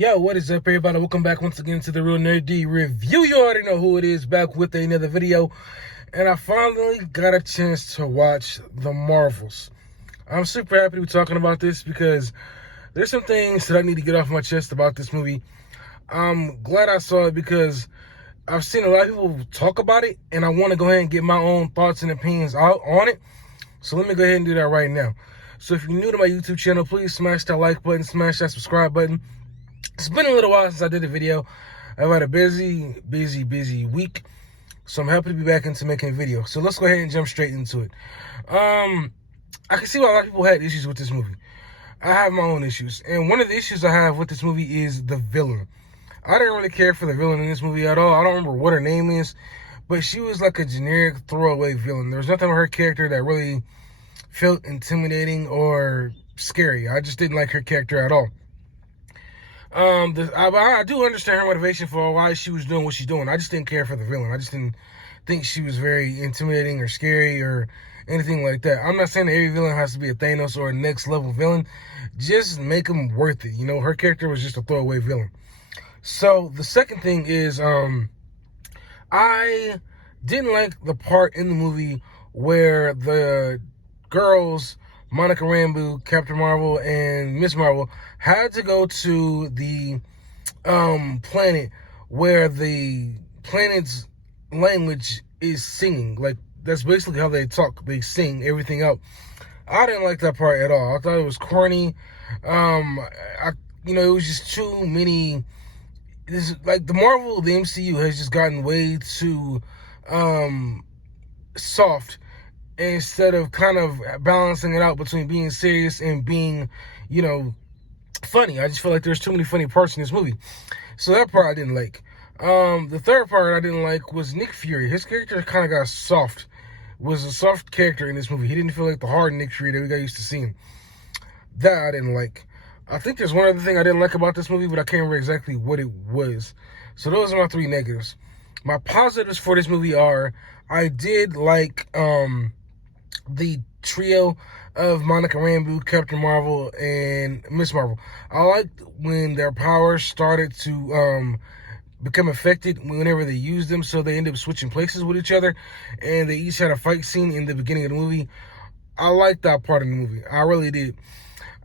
Yo, what is up, everybody? Welcome back once again to the Real Nerd D Review. You already know who it is, back with another video. And I finally got a chance to watch The Marvels. I'm super happy to be talking about this because there's some things that I need to get off my chest about this movie. I'm glad I saw it because I've seen a lot of people talk about it, and I want to go ahead and get my own thoughts and opinions out on it. So let me go ahead and do that right now. So if you're new to my YouTube channel, please smash that like button, smash that subscribe button. It's been a little while since I did a video. I've had a busy week, so I'm happy to be back into making a video. So let's go ahead and jump straight into it. I can see why a lot of people had issues with this movie. I have my own issues, and one of the issues I have with this movie is the villain. I didn't really care for the villain in this movie at all. I don't remember what her name is, but she was like a generic throwaway villain. There was nothing about her character that really felt intimidating or scary. I just didn't like her character at all. I do understand her motivation for why she was doing what she's doing. I just didn't care for the villain. I just didn't think she was very intimidating or scary or anything like that. I'm not saying that every villain has to be a Thanos or a next level villain. Just make them worth it. You know, her character was just a throwaway villain. So the second thing is, I didn't like the part in the movie where the girls, Monica Rambeau, Captain Marvel, and Miss Marvel, had to go to the planet where the planet's language is singing. Like, that's basically how they talk. They sing everything out. I didn't like that part at all. I thought it was corny. It was just too many. This, like, the MCU has just gotten way too soft, instead of kind of balancing it out between being serious and being, funny. I just feel like there's too many funny parts in this movie. So that part I didn't like. The third part I didn't like was Nick Fury. His character kind of got soft. Was a soft character in this movie. He didn't feel like the hard Nick Fury that we got used to seeing. That I didn't like. I think there's one other thing I didn't like about this movie, but I can't remember exactly what it was. So those are my three negatives. My positives for this movie are, I did like the trio of Monica Rambeau, Captain Marvel, and Miss Marvel. I liked when their powers started to become affected whenever they used them, so they ended up switching places with each other, and they each had a fight scene in the beginning of the movie. I liked that part of the movie. I really did.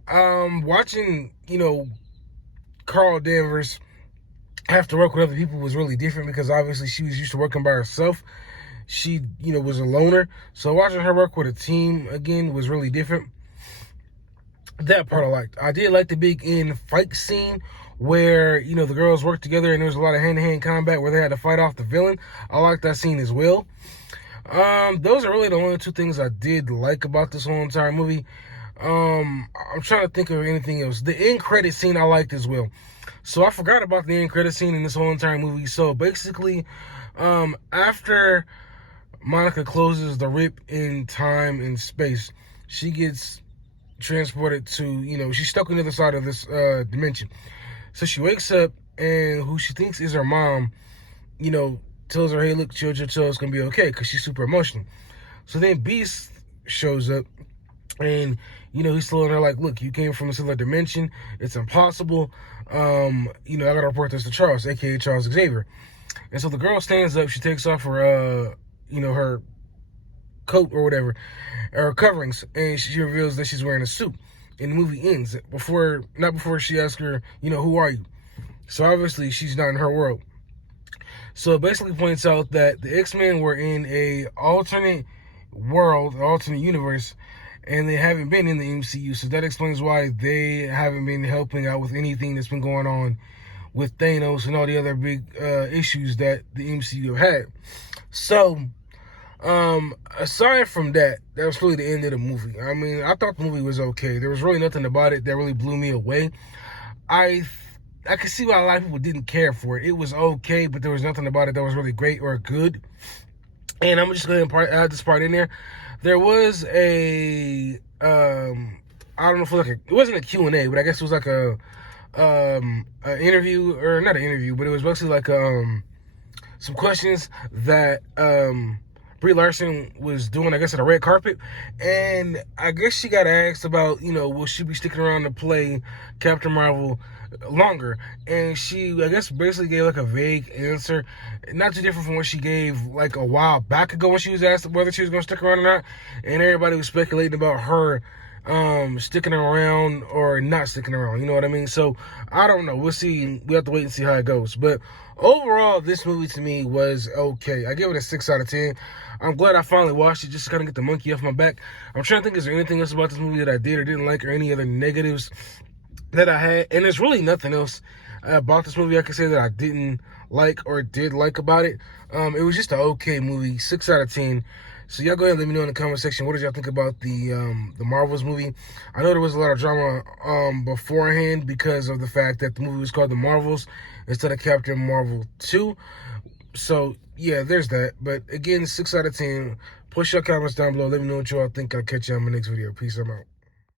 Watching, Carol Danvers have to work with other people was really different because obviously she was used to working by herself. She, was a loner. So watching her work with a team again was really different. That part I liked. I did like the big end fight scene where, the girls worked together and there was a lot of hand-to-hand combat where they had to fight off the villain. I liked that scene as well. Those are really the only two things I did like about this whole entire movie. I'm trying to think of anything else. The end credit scene I liked as well. So I forgot about the end credit scene in this whole entire movie. So basically, after Monica closes the rip in time and space, she gets transported to, she's stuck on the other side of this dimension. So she wakes up, and who she thinks is her mom, tells her, hey, look, chill, it's gonna be okay, because she's super emotional. So then Beast shows up, and, he's telling her, like, look, you came from a similar dimension. It's impossible. I gotta report this to Charles, a.k.a. Charles Xavier. And so the girl stands up. She takes off her, her coat or whatever, or coverings, and she reveals that she's wearing a suit. And the movie ends. Not before she asks her, who are you? So obviously she's not in her world. So it basically points out that the X-Men were in a alternate world, alternate universe, and they haven't been in the MCU. So that explains why they haven't been helping out with anything that's been going on with Thanos and all the other big issues that the MCU have had. So, aside from that, that was really the end of the movie. I mean, I thought the movie was okay. There was really nothing about it that really blew me away. I could see why a lot of people didn't care for it. It was okay, but there was nothing about it that was really great or good. And I'm just going to add this part in there. There was a, I don't know if it was it wasn't a Q&A, but I guess it was like an interview, or not an interview, but it was basically like some questions that Brie Larson was doing, I guess, at a red carpet. And I guess she got asked about, will she be sticking around to play Captain Marvel longer, and she, I guess, basically gave like a vague answer, not too different from what she gave like a while back ago when she was asked whether she was going to stick around or not, and everybody was speculating about her sticking around or not sticking around, you know what I mean? So I don't know, we'll see, we have to wait and see how it goes. But overall, this movie to me was okay. I give it a 6 out of 10. I'm glad I finally watched it just to kind of get the monkey off my back. I'm trying to think, is there anything else about this movie that I did or didn't like, or any other negatives that I had? And there's really nothing else about this movie I could say that I didn't like or did like about it. It was just an okay movie, 6 out of 10. So y'all go ahead and let me know in the comment section, what did y'all think about the Marvels movie? I know there was a lot of drama beforehand because of the fact that the movie was called The Marvels instead of Captain Marvel 2. So yeah, there's that. But again, 6 out of 10. Push your comments down below. Let me know what y'all think. I'll catch you on my next video. Peace. I'm out.